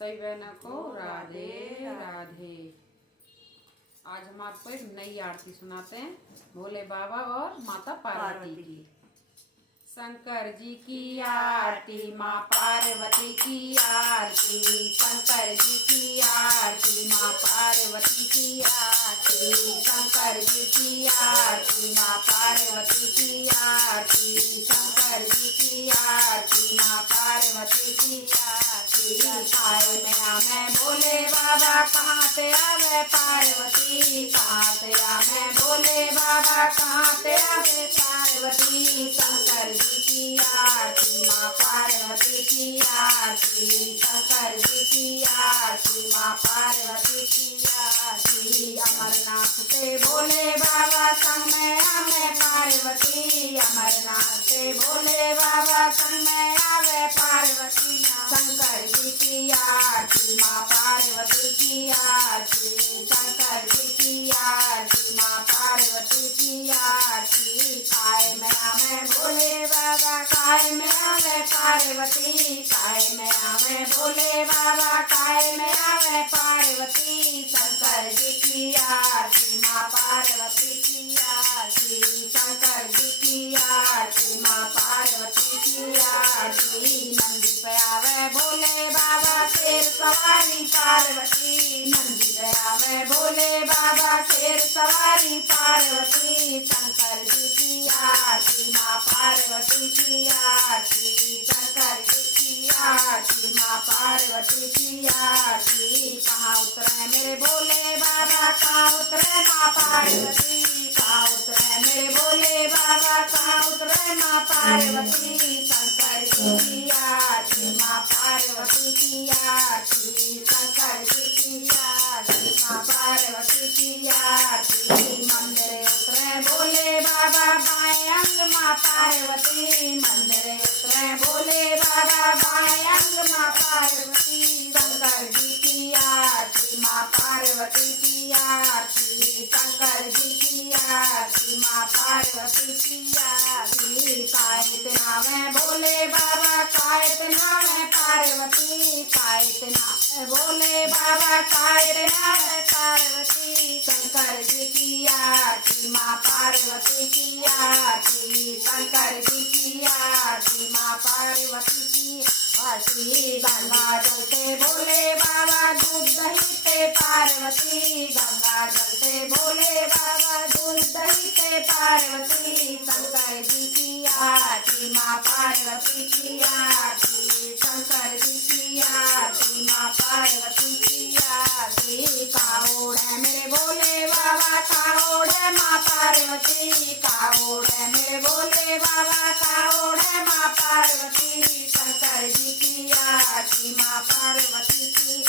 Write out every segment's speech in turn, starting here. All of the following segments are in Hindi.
सभी बहनों को राधे राधे। आज हम आपको एक नई आरती सुनाते हैं भोले बाबा और माता पार्वती की। शंकर जी की आरती, माँ पार्वती की आरती। शंकर जी की आरती, माँ पार्वती की आरती। शंकर जी की आरती, माँ पार्वती की आरती। शंकर जी की आरती, माँ पार्वती की आरती। काय में आवे भोले बाबा, कहाँ से आवे पार्वती। कहाँ से आवे भोले बाबा, कहाँ से आवे पार्वती। शंकर जी की आरती, माँ पार्वती की आरती। शंकर जी की आरती, माँ पार्वती की आरती। अमरनाथ से भोले बाबा, संग में आवे पार्वती। अमरनाथ से भोले बाबा, संग में आवे पार्वती। शंकर जी की आरती, माँ पार्वती की आरती। शंकर जी की आरती, माँ पार्वती की आरती। काय में आवे भोले बाबा, काय में आवे पार्वती। काय में आवे भोले बाबा, काय में आवे पार्वती। शंकर जी की आरती, माँ पार्वती की आरती। शंकर जी की आरती, माँ पार्वती की आरती। नंदी पे आवे भोले बाबा, शेर सवारी पार्वती। नंदी पे आवे भोले बाबा, शेर सवारी पार्वती। शंकर जी की आरती, माँ पार्वती की आरती। शंकर जी की आरती, माँ पार्वती की आरती। कहाँ उतरे मेरे भोले बाबा, कहाँ उतरे माँ पार्वती। कहाँ उतरे मेरे भोले बाबा, कहाँ उतरे माँ पार्वती। शंकर जी की आरती, माँ पार्वती की आरती। शंकर जी की आरती, माँ पार्वती की आरती। मंदिर उतरे भोले बाबा, बाएं अंग माँ पार्वती। मंदिर उतरे भोले बाबा, बाएं अंग माँ पार्वती। शंकर जी की आरती, माँ पार्वती की आरती। शंकर जी की आरती, माँ पार्वती की आरती। कायत नावे भोले बाबा, कायत नावे पार्वती। कायत नावे भोले बाबा, कायत नावे पार्वती। शंकर जी की आरती, माँ पार्वती की आरती। शंकर जी की आरती, माँ पार्वती की आरती। गंगा जल से भोले बाबा, दूध दही से पार्वती। गंगा जल से भोले बाबा, दूध दही से पार्वती। शंकर जी की आरती, माँ पार्वती की आरती। शंकर जी की आरती, माँ पार्वती की आरती। काओड़ है मेरे भोले बाबा, काओड़ है माँ पार्वती। काओड़ है मेरे भोले बाबा, काओड़ है माँ पार्वती। शंकर जी की आरती, माँ पार्वती की।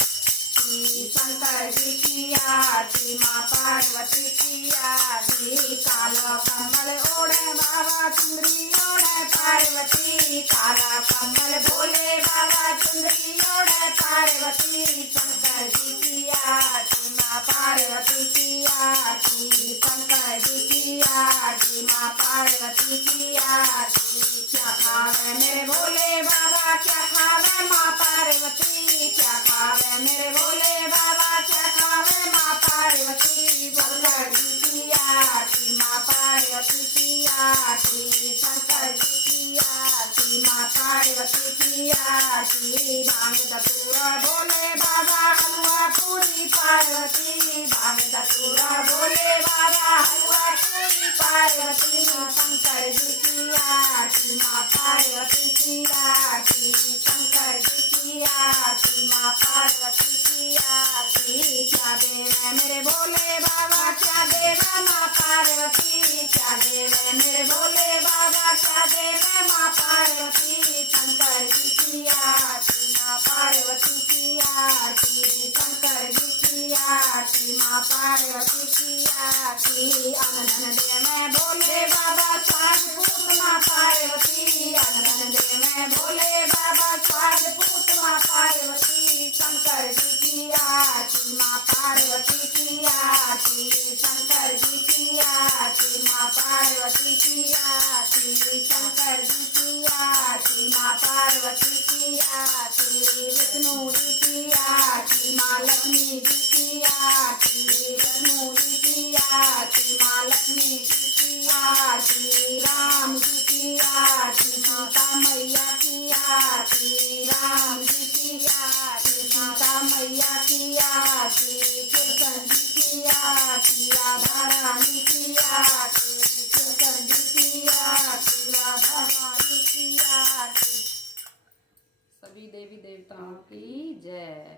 शंकर जी की आरती, माँ पार्वती की आरती। काला कमल ओढ़े बाबा, चुंदरी ओढ़े पार्वती। काला कमल भोले बाबा, चुंदरी ओढ़े पार्वती। शंकर जी की आरती, माँ पार्वती की आरती। शंकर जी की आरती, माँ पार्वती की आरती। क्या खावे मेरे भोले बाबा, क्या खावे माँ पार्वती। क्या खावे मेरे भोले बाबा, क्या खावे माँ पार्वती। शंकर जी की आरती, माँ पार्वती की आरती। शंकर जी की आरती, माँ पार्वती की आरती। भांग धतूरा भोले बाबा, हलवा पूरी पार्वती। भांग धतूरा भोले बाबा, हलवा पूरी पार्वती। शंकर जी की आरती, माँ पार्वती की आरती। शंकर जी की आरती, माँ पार्वती की आरती। क्या देवे मेरे भोले बाबा, क्या देवे माँ पार्वती। क्या देवे मेरे भोले बाबा, क्या देवे माँ पार्वती। शंकर जी की आरती, माँ पार्वती की आरती। शंकर जी की आरती, माँ पार्वती की आरती। अनधन देवे भोले बाबा, स्वाग पूत माँ पार्वती। अनधन देवे भोले बाबा, स्वाग पूत माँ पार्वती। शंकर जी की आरती, माँ पार्वती की आरती। शंकर जी की आरती, माँ पार्वती की आरती। शंकर जी की आरती, माँ पार्वती की आरती। विष्णु जी की आरती, माँ लक्ष्मी जी की आरती, विष्णु जी की आरती, माँ लक्ष्मी जी की आरती, राम जी की आरती, सीता मैया की आरती, राम जी की आरती, सीता मैया की आरती, कृष्ण जी की आरती, राधा रानी की आरती, कृष्ण जी की आरती, राधा रानी की आरती। सभी देवी देवताओं की जय।